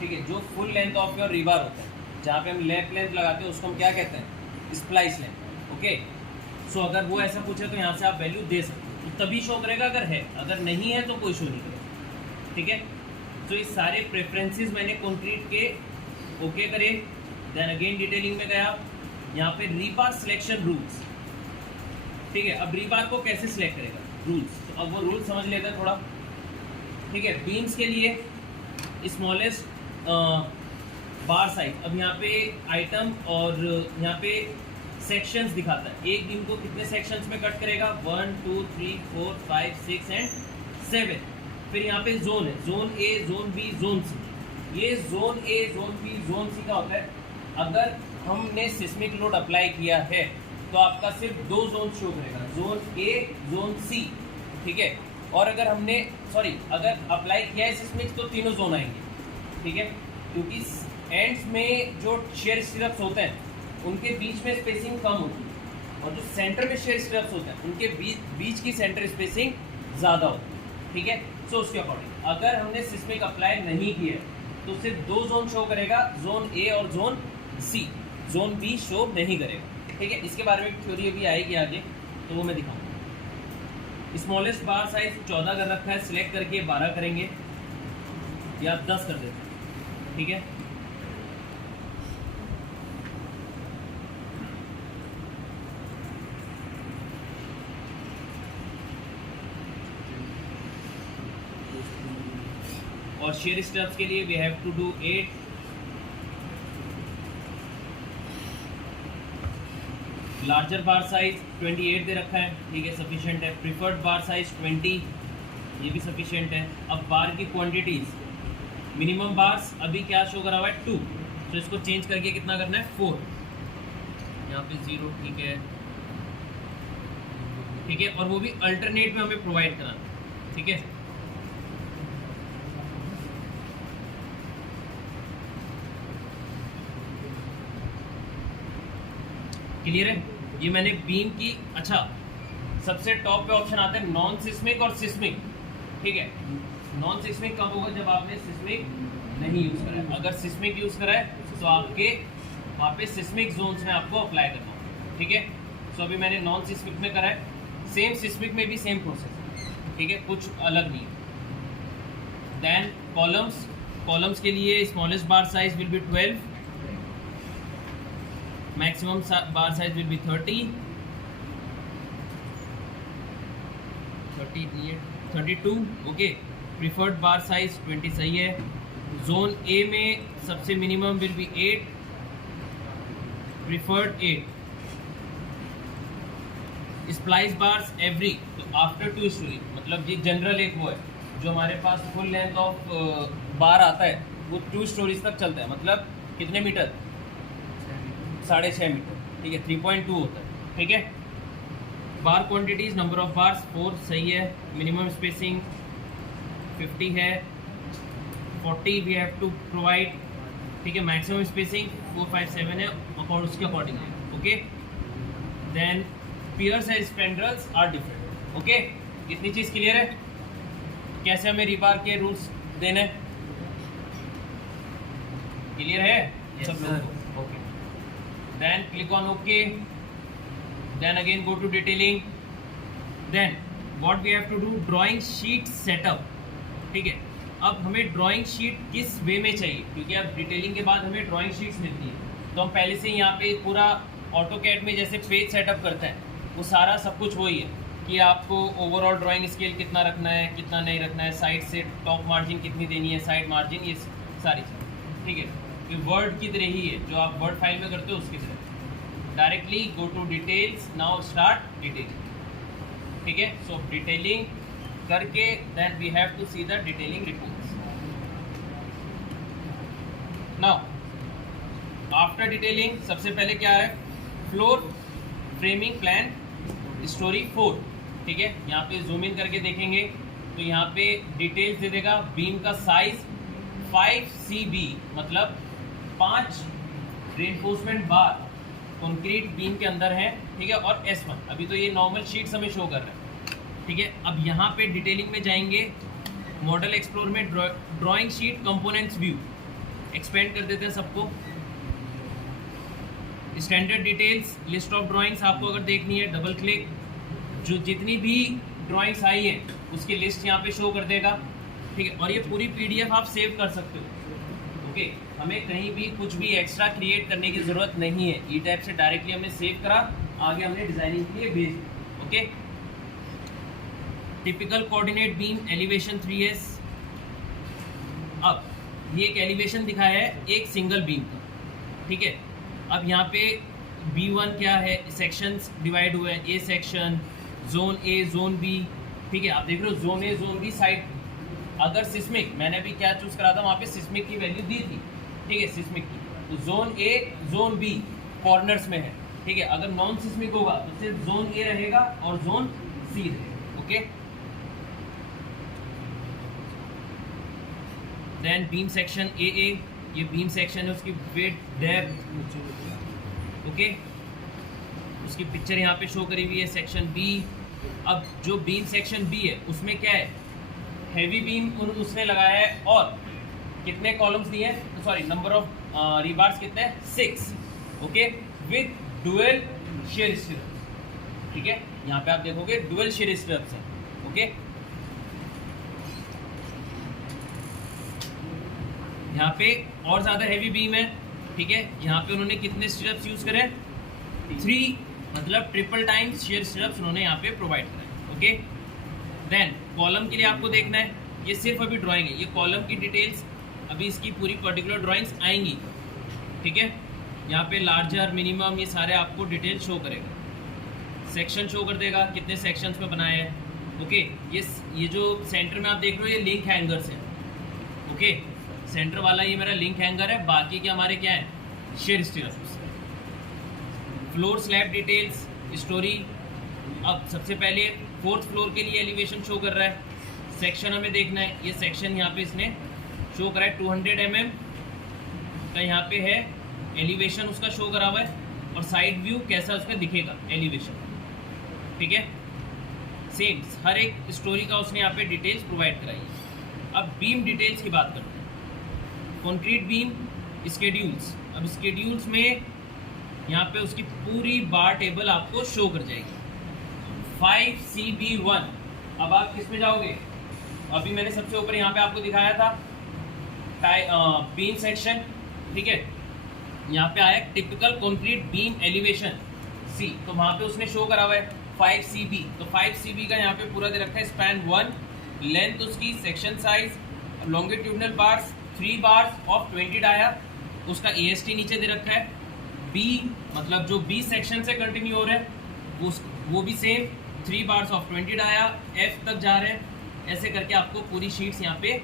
ठीक है, जो full length of your rebar होता है, जहाँ पे हम लैप लेंथ लगाते हैं उसको हम क्या कहते हैं, स्प्लाइस लेंथ, ओके। सो अगर वो ऐसा पूछे तो यहाँ से आप वैल्यू दे सकते हो, तो तभी शो करेगा अगर है, अगर नहीं है तो कोई शो नहीं करेगा, ठीक है। तो ये सारे प्रेफरेंसेस मैंने कंक्रीट के ओके करे। देन अगेन डिटेलिंग में गया, यहाँ पे रीबार सिलेक्शन रूल्स, ठीक है। अब रीबार को कैसे सिलेक्ट करेगा, रूल्स, तो अब वो रूल समझ लेते हैं थोड़ा, ठीक है। बीम्स के लिए स्मॉलेस्ट बार साइज, अब यहाँ पे आइटम और यहाँ पे सेक्शंस दिखाता है, एक बीम को कितने सेक्शंस में कट करेगा, 1 2 3 4 5 6 एंड 7। फिर यहाँ पे जोन है, zone A, zone B, zone C. ये zone A, zone B, zone C का होता है, अगर हमने सिस्मिक लोड अप्लाई किया है तो आपका सिर्फ 2 जोन शो करेगा, जोन ए, जोन सी, ठीक है। और अगर हमने अगर अप्लाई किया है सिस्मिक तो तीनों जोन आएंगे, ठीक है, क्योंकि एंड्स में जो शेयर स्टिरप्स होते हैं उनके बीच में स्पेसिंग कम होती है, और जो सेंटर में शेयर स्टिरप्स होते हैं उनके बीच की सेंटर स्पेसिंग ज़्यादा होती है, ठीक है। सो उसके अकॉर्डिंग अगर हमने सिस्मिक अप्लाई नहीं किया तो सिर्फ 2 जोन शो करेगा, जोन ए और जोन सी, जोन बी शो नहीं करेगा, ठीक है। इसके बारे में थ्योरी अभी आएगी आगे, तो वो मैं दिखाऊंगा। स्मॉलेस्ट बार साइज 14 कर रखा है, सिलेक्ट करके 12 करेंगे या 10 कर देते हैं, ठीक है। और शेयर स्टेप्स के लिए we have to do 8। Larger bar size 28 दे रखा है, ठीक है, सफिशिएंट है। प्रिफर्ड बार साइज 20, ये भी सफिशिएंट है। अब बार की क्वांटिटीज, मिनिमम बार्स अभी क्या शो करा हुआ है 2, तो इसको चेंज करके कितना करना है 4, यहाँ पे 0, ठीक है, ठीक है। और वो भी अल्टरनेट में हमें प्रोवाइड कराना, ठीक है। क्लियर है, ये मैंने बीम की, अच्छा सबसे टॉप पे ऑप्शन आता है नॉन सिस्मिक और सिस्मिक, ठीक है। नॉन सिस्मिक कब होगा, जब आपने सिस्मिक नहीं यूज करा है। अगर सिस्मिक यूज करा है तो आपके वहाँ पे सिस्मिक जोन्स में आपको अप्लाई करना होगा, ठीक है। सो अभी मैंने नॉन सिस्मिक में करा है, सेम सिस्मिक में भी सेम प्रोसेस, ठीक है, कुछ अलग नहीं है। देन कॉलम्स के लिए smallest bar size will be 12, maximum bar size will be 32, okay. Preferred bar size 20 सही है। जोन ए में सबसे minimum will be 8, preferred 8। Splice bars every, तो आफ्टर 2 स्टोरी, मतलब ये जनरल एक वो है जो हमारे पास फुल लेंथ ऑफ बार आता है वो 2 स्टोरीज तक चलता है, मतलब कितने मीटर, 6.5 मीटर, ठीक है, 3.2 होता है, ठीक है। बार क्वांटिटीज, नंबर ऑफ बार्स 4 सही है। मिनिमम स्पेसिंग 50 है, 40 वी हैव टू प्रोवाइड, ठीक है। मैक्सिमम स्पेसिंग 4, 5, 7 है, और उसके अकॉर्डिंग है, okay. Then piers and spandrels are different, okay. इतनी चीज़ क्लियर है, कैसे हमें रिबार के रूल्स देने, क्लियर है सब लोग, okay. Then click on okay, then again go to detailing, then what we have to do, drawing sheet setup, ठीक है। अब हमें ड्राइंग शीट किस वे में चाहिए, क्योंकि अब डिटेलिंग के बाद हमें ड्राइंग शीट्स मिलती है, तो हम पहले से यहाँ पे पूरा ऑटोकैड में जैसे पेज सेटअप करते हैं वो सारा सब कुछ वही है कि आपको ओवरऑल ड्राइंग स्केल कितना रखना है, कितना नहीं रखना है, साइड से टॉप मार्जिन कितनी देनी है, साइड मार्जिन, ये सारी चीज़, ठीक है। ये वर्ड की तरह ही है, जो आप वर्ड फाइल में करते हो उसकी तरह। Directly go to details, now start detailing, ठीक है। सो डिटेलिंग करके then we have to see the detailing reports. Now after detailing सबसे पहले क्या है, फ्लोर फ्रेमिंग प्लान स्टोरी 4, ठीक है। यहाँ पे जूम इन करके देखेंगे तो यहाँ पे डिटेल्स दे देगा। बीम का साइज 5 CB, मतलब 5 रेनफोर्समेंट बार कंक्रीट बीम के अंदर है, ठीक है। और S1, अभी तो ये नॉर्मल शीट्स हमें शो कर रहा है, ठीक है। अब यहाँ पे डिटेलिंग में जाएंगे, मॉडल एक्सप्लोर में drawing sheet components view expand कर देते हैं सबको। Standard details, list of drawings आपको अगर देखनी है, डबल क्लिक, जो जितनी भी ड्राइंग्स आई है उसकी लिस्ट यहाँ पे शो कर देगा, ठीक है। और ये पूरी PDF आप सेव कर सकते हो, ओके। हमें कहीं भी कुछ भी एक्स्ट्रा क्रिएट करने की ज़रूरत नहीं है, ई टाइप से डायरेक्टली हमने सेव करा, आगे हमने डिज़ाइनिंग के लिए भेज दिया, okay. Typical coordinate beam elevation 3S। अब ये एक एलिवेशन दिखाया है एक सिंगल बीम का, ठीक है। अब यहाँ पे B1 क्या है, सेक्शंस डिवाइड हुए हैं, A section, zone A, zone B, ठीक है। आप देख रहे हो zone A, zone B side. अगर सिस्मिक, मैंने अभी क्या चूज़ करा था, वहाँ पे सिस्मिक की वैल्यू दी थी, ठीक है, सिस्मिक की। तो zone A, zone B corners में है, ठीक है। अगर नॉन सिस्मिक होगा तो सिर्फ जोन ए रहेगा और जोन सी रहेगा, okay. Then beam section AA, ये बीम सेक्शन है, उसकी विड्थ, डेप्थ, ओके। उसकी पिक्चर यहाँ पे शो करी हुई है। सेक्शन B, अब जो बीम सेक्शन B है उसमें क्या है, हैवी बीम उसने लगाया है, और कितने कॉलम्स दिए हैं, सॉरी नंबर ऑफ रिबार्स कितने हैं, 6, ओके, विद डुअल शेयर स्टिरअप्स, ठीक है। यहाँ पे आप देखोगे डुअल शेयर स्टिरअप्स हैं, ओके। यहाँ पे और ज़्यादा हैवी बीम है, ठीक है। यहाँ पे उन्होंने कितने स्टिरअप्स यूज़ करे, 3, मतलब ट्रिपल टाइम्स शेयर स्टिरअप्स उन्होंने यहाँ पे प्रोवाइड कराए, ओके। देन कॉलम के लिए आपको देखना है, ये सिर्फ अभी ड्राइंग है, ये कॉलम की डिटेल्स अभी इसकी पूरी पर्टिकुलर ड्राइंग्स आएंगी, ठीक है। यहाँ पे लार्जर, मिनिमम, ये सारे आपको डिटेल शो करेगा। सेक्शन शो कर देगा कितने सेक्शंस में बनाए हैं, ओके। ये जो सेंटर में आप देख रहे हो ये लिंक हैंगर्स हैं, ओके। सेंटर वाला ये मेरा लिंक हैंगर है, बाकी के हमारे क्या है, shear stirrups. Floor slab details storey. अब सबसे पहले 4th फ्लोर के लिए एलिवेशन शो कर रहा है। सेक्शन हमें देखना है, ये सेक्शन यहाँ पे इसने शो करा है 200 mm का, यहाँ पे है एलिवेशन उसका शो करा हुआ है, और साइड व्यू कैसा उसका दिखेगा एलिवेशन, ठीक है। सेम हर एक स्टोरी का उसने यहाँ पे डिटेल्स प्रोवाइड कराई है। अब बीम डिटेल्स की बात करते हैं। Concrete beam schedules. अब स्केड्यूल्स में यहाँ पे उसकी पूरी बार टेबल आपको शो कर जाएगी। 5CB1। अब आप किस में जाओगे? अभी मैंने सबसे ऊपर यहाँ पे आपको दिखाया था बीम सेक्शन, ठीक है। यहाँ पे आया टिपिकल कंक्रीट बीम एलिवेशन सी, तो वहाँ पे उसने शो करा हुआ है 5CB। तो 5CB का यहाँ पे पूरा दे रखा है स्पैन 1, लेंथ उसकी, section size, longitudinal bars 3 bars of 20 dia, उसका AST नीचे दे रखा है। बी मतलब जो बी सेक्शन से कंटिन्यू हो रहा है वो भी same 3 bars of 20 dia, F तक जा रहे हैं। ऐसे करके आपको पूरी शीट्स यहाँ पे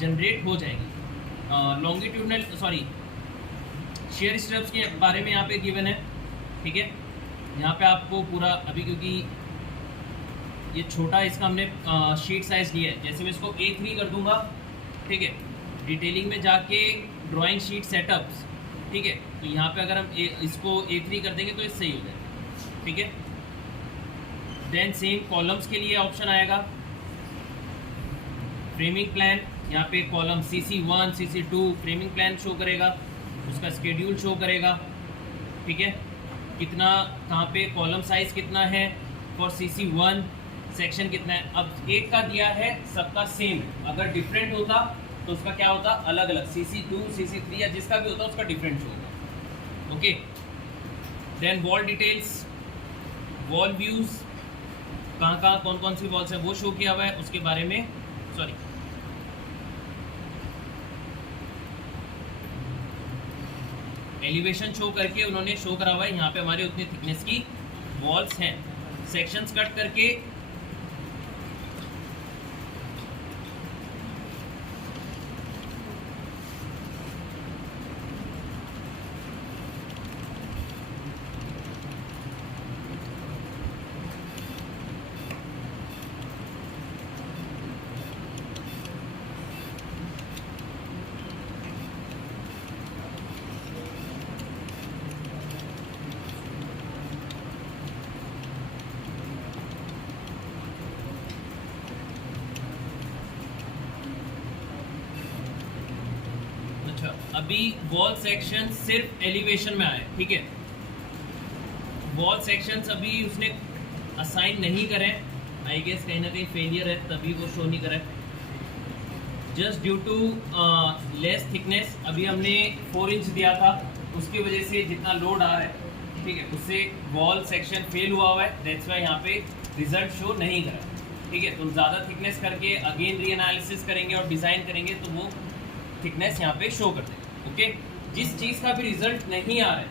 जनरेट हो जाएगी। लॉन्गिट्यूडनल शेयर स्ट्रप्स के बारे में यहाँ पे गिवन है, ठीक है। यहाँ पे आपको पूरा अभी, क्योंकि ये छोटा इसका हमने शीट साइज लिया है, जैसे मैं इसको A3 कर दूंगा, ठीक है। डिटेलिंग में जाके ड्राइंग शीट सेटअप्स, ठीक है, तो यहाँ पे अगर हम इसको A3 कर देंगे तो ये सही हो जाएगा, ठीक है। देन सेम कॉलम्स के लिए ऑप्शन आएगा फ्रेमिंग प्लान। यहाँ पे column CC1 CC2 framing plan show करेगा, उसका स्केड्यूल शो करेगा, ठीक है। कितना कहाँ पे कॉलम साइज कितना है फॉर CC1, सेक्शन कितना है। अब एक का दिया है, सबका सेम है, अगर डिफरेंट होता तो उसका क्या होता, अलग अलग CC2 CC3 या जिसका भी होता उसका डिफरेंट शो होगा, okay. Then wall details, wall views, कहाँ कौन कौन सी वॉल्स है वो शो किया हुआ है, उसके बारे में एलिवेशन शो करके उन्होंने शो करा हुआ है। यहाँ पे हमारे उतनी थिकनेस की वॉल्स हैं। सेक्शंस कट करके अभी वॉल सेक्शन सिर्फ एलिवेशन में आए, ठीक है। वॉल सेक्शंस अभी उसने असाइन नहीं करे, आई गेस कहीं ना कहीं फेलियर है तभी वो शो नहीं करे, just due to less thickness. अभी हमने 4 इंच दिया था, उसकी वजह से जितना लोड आ रहा है, ठीक है, उससे वॉल सेक्शन फेल हुआ हुआ है, दैट्स वाई यहाँ पे रिजल्ट शो नहीं करा, ठीक है। तो ज़्यादा थिकनेस करके अगेन री एनालिसिस करेंगे और डिज़ाइन करेंगे तो वो थिकनेस यहाँ पे शो कर देगा, ओके। जिस चीज़ का भी रिजल्ट नहीं आ रहा है,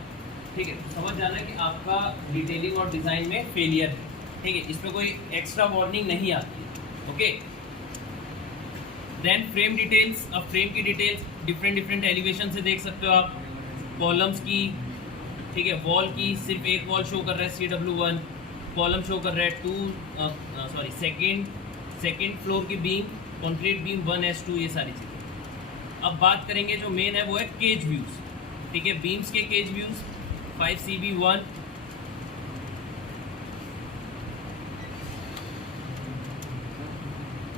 ठीक है, तो समझ जाना कि आपका डिटेलिंग और डिज़ाइन में फेलियर है, ठीक है। इसमें कोई एक्स्ट्रा वार्निंग नहीं आती है, ओके। Then frame details. अब फ्रेम की डिटेल्स डिफरेंट एलिवेशन से देख सकते हो आप, कॉलम्स की, ठीक है, वॉल की सिर्फ एक वॉल शो कर रहा है CW1, कॉलम शो कर रहा है सेकेंड फ्लोर की बीम, कंक्रीट बीम 1S2, ये सारी चीज़ें। अब बात करेंगे जो मेन है वो है केज व्यूज़, ठीक है, बीम्स के केज व्यूज़ 5CB1,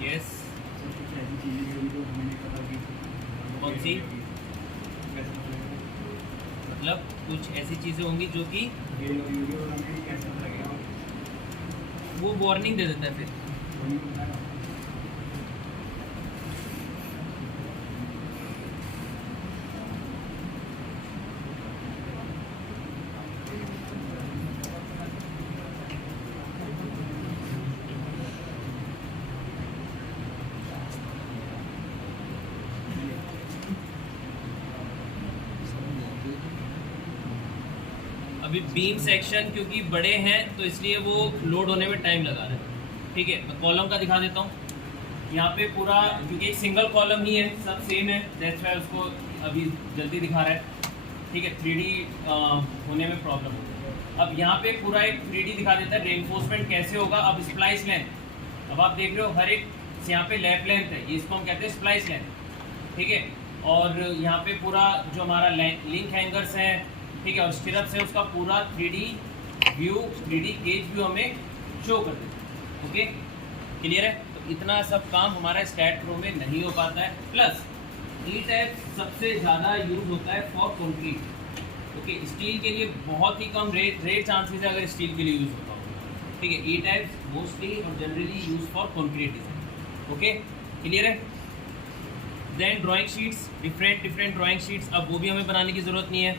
यस। कौन सी? मतलब कुछ ऐसी चीज़ें होंगी जो कि वो वार्निंग दे देता है फिर। अभी बीम सेक्शन क्योंकि बड़े हैं तो इसलिए वो लोड होने में टाइम लगा रहा है, ठीक है। मैं कॉलम का दिखा देता हूँ। यहाँ पे पूरा क्योंकि एक सिंगल कॉलम ही है, सब सेम है, दैट्स वाई उसको अभी जल्दी दिखा रहा है, ठीक है। 3D होने में प्रॉब्लम है। अब यहाँ पे पूरा एक 3D दिखा देता है, रेनफोर्समेंट कैसे होगा। अब स्प्लाइस लेंथ, अब आप देख रहे हो हर एक यहाँ पे लैप लेंथ है, ये इसको हम कहते हैं स्प्लाइस लेंथ, ठीक है। और यहाँ पे पूरा जो हमारा लिंक हैंगर्स हैं, ठीक है, और स्टिरप्स है, उसका पूरा 3D view, 3D cage view हमें शो कर देते हैं, ओके, क्लियर है। तो इतना सब काम हमारा स्टैट प्रो में नहीं हो पाता है। प्लस ई टैप सबसे ज़्यादा यूज होता है फॉर कंक्रीट, ओके, स्टील के लिए बहुत ही कम रेयर चांसेस है अगर स्टील के लिए यूज़ होता हो, ठीक है। ई टाइप्स मोस्टली और generally use for concrete design. Okay, clear है। Then drawing sheets, different drawing sheets, अब वो भी हमें बनाने की ज़रूरत नहीं है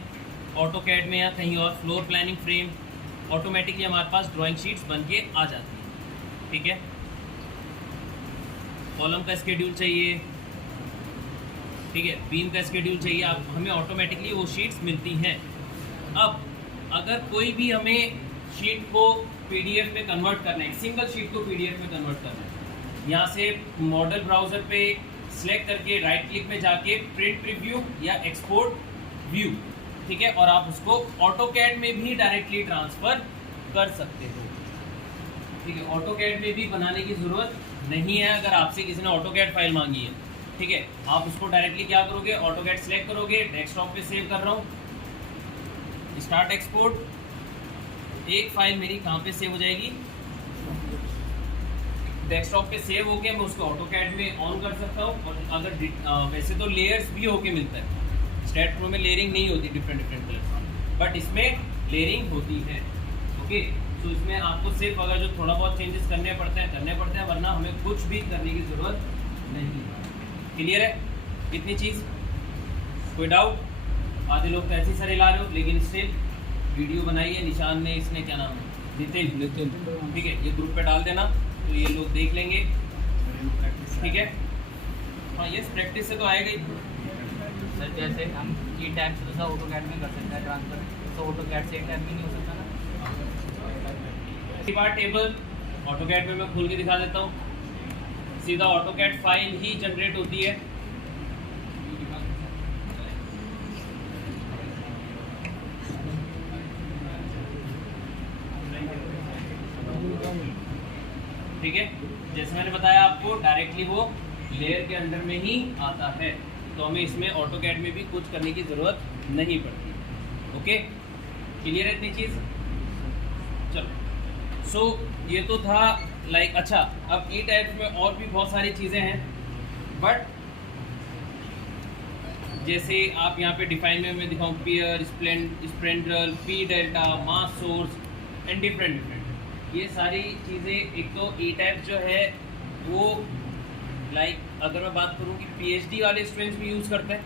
ऑटो कैड में या कहीं और। फ्लोर प्लानिंग फ्रेम ऑटोमेटिकली हमारे पास ड्राइंग शीट्स बन के आ जाती हैं, ठीक है। कॉलम का स्केड्यूल चाहिए, ठीक है, बीम का स्केड्यूल चाहिए, आप हमें ऑटोमेटिकली वो शीट्स मिलती हैं। अब अगर कोई भी हमें शीट को पीडीएफ में कन्वर्ट करना है, सिंगल शीट को पीडीएफ में कन्वर्ट करना है, यहाँ से मॉडल ब्राउज़र पे सिलेक्ट करके राइट क्लिक में जाके प्रिंट प्रीव्यू या एक्सपोर्ट व्यू, ठीक है, और आप उसको ऑटोकैड में भी डायरेक्टली ट्रांसफ़र कर सकते हो, ठीक है। ऑटोकैड में भी बनाने की ज़रूरत नहीं है अगर आपसे किसी ने ऑटोकैड फाइल मांगी है, ठीक है। आप उसको डायरेक्टली क्या करोगे, ऑटोकैड सेलेक्ट करोगे, डेस्कटॉप पे सेव कर रहा हूँ, स्टार्ट एक्सपोर्ट। एक फाइल मेरी कहाँ पे सेव हो जाएगी, डेस्कटॉप पे सेव होके मैं उसको ऑटोकैड में ऑन कर सकता हूँ। और अगर वैसे तो लेयर्स भी होके मिलता है, स्टैट प्रो में लेयरिंग नहीं होती डिफरेंट कलर्स, बट इसमें लेयरिंग होती है, ओके। तो इसमें आपको सिर्फ अगर जो थोड़ा बहुत चेंजेस करने पड़ते हैं, वरना हमें कुछ भी करने की ज़रूरत नहीं है। क्लियर है इतनी चीज़, कोई डाउट? आधे लोग तो ऐसे ही सर हिला रहे हो, लेकिन स्टिल वीडियो बनाई है निशान ने, इसने क्या नाम है, नितिन, ठीक है, ये ग्रुप पे डाल देना तो ये लोग देख लेंगे, ठीक है। हाँ यस, प्रैक्टिस से तो आएगा ही सर। जैसे हम ई टाइप से तो ऑटोकैड में कर सकते हैं ट्रांसफर, तो ऑटोकैड से ई टाइप में नहीं हो सकता ना। पार्ट टेबल ऑटोकैड में मैं खोल के दिखा देता हूँ, सीधा ऑटोकैड फाइल ही जनरेट होती है। ठीक है, जैसे मैंने बताया आपको, डायरेक्टली वो लेयर के अंडर में ही आता है, तो हमें इसमें ऑटोकैड में भी कुछ करने की ज़रूरत नहीं पड़ती। ओके, क्लियर है इतनी चीज़? चलो, सो ये तो था लाइक अच्छा। अब ई टाइप में और भी बहुत सारी चीज़ें हैं, बट जैसे आप यहाँ पे डिफाइन में मैं दिखाऊँ, pier, spandrel, P delta, mass source and different, ये सारी चीज़ें। एक तो ई टाइप जो है वो लाइक अगर मैं बात करूँ कि पीएचडी वाले स्टूडेंट्स भी यूज़ करते हैं,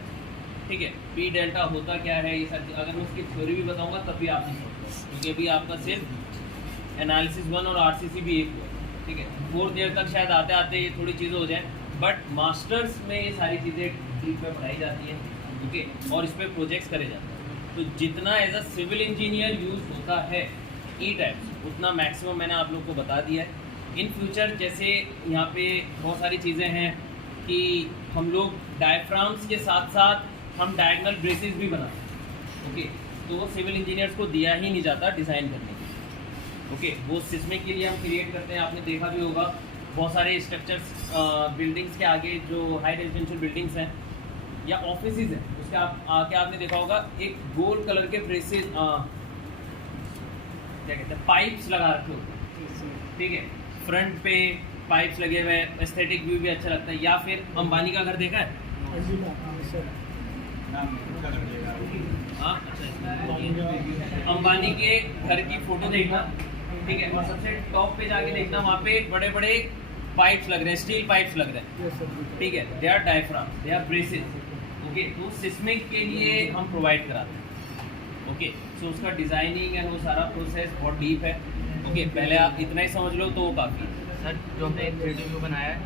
ठीक है। पी डेल्टा होता क्या है, ये सारी अगर मैं उसकी थ्योरी भी बताऊँगा तब भी आप नहीं समझते, क्योंकि अभी आपका सिर्फ एनालिसिस 1 और आरसीसी भी एक हुआ, ठीक है। 4th ईयर तक शायद आते आते ये थोड़ी चीज़ें हो जाए, बट मास्टर्स में ये सारी चीज़ें डीप में पढ़ाई जाती हैं, ओके, और इस पर प्रोजेक्ट्स करे जाते हैं। तो जितना as a civil engineer use होता है ई टाइप्स, उतना मैक्सिमम मैंने आप लोग को बता दिया है। इन फ्यूचर जैसे यहाँ पे बहुत सारी चीज़ें हैं कि हम लोग डायफ्राम्स के साथ साथ हम डायगोनल ब्रेसेस भी बनाते हैं, ओके, तो वो सिविल इंजीनियर्स को दिया ही नहीं जाता डिज़ाइन करने के लिए, ओके। वो सिस्मिक के लिए हम क्रिएट करते हैं, आपने देखा भी होगा बहुत सारे स्ट्रक्चर्स बिल्डिंग्स के आगे जो हाई रेजिडेंशियल बिल्डिंग्स हैं या ऑफिसेज हैं, उसके आके आपने देखा होगा एक गोल्ड कलर के ब्रेसेस, क्या कहते हैं, पाइप्स लगा रखे होते हैं, ठीक है। फ्रंट पे पाइप्स लगे हुए हैं, एस्थेटिक व्यू भी अच्छा लगता है। या फिर अंबानी का घर देखा है? हाँ, अच्छा, अंबानी के घर की फोटो देखना, ठीक है, और सबसे टॉप पे जाके देखना, वहाँ पे बड़े बड़े पाइप्स लग रहे हैं, स्टील पाइप्स लग रहे हैं, ठीक है। They are diaphragm, they are braces, okay. तो सिस्मिक के लिए हम प्रोवाइड कराते हैं, ओके। सो उसका डिज़ाइनिंग एंड वो सारा प्रोसेस बहुत डीप है, ओके। पहले आप इतना ही समझ लो तो वो काफ़ी है। सर जो हमने 3D व्यू बनाया है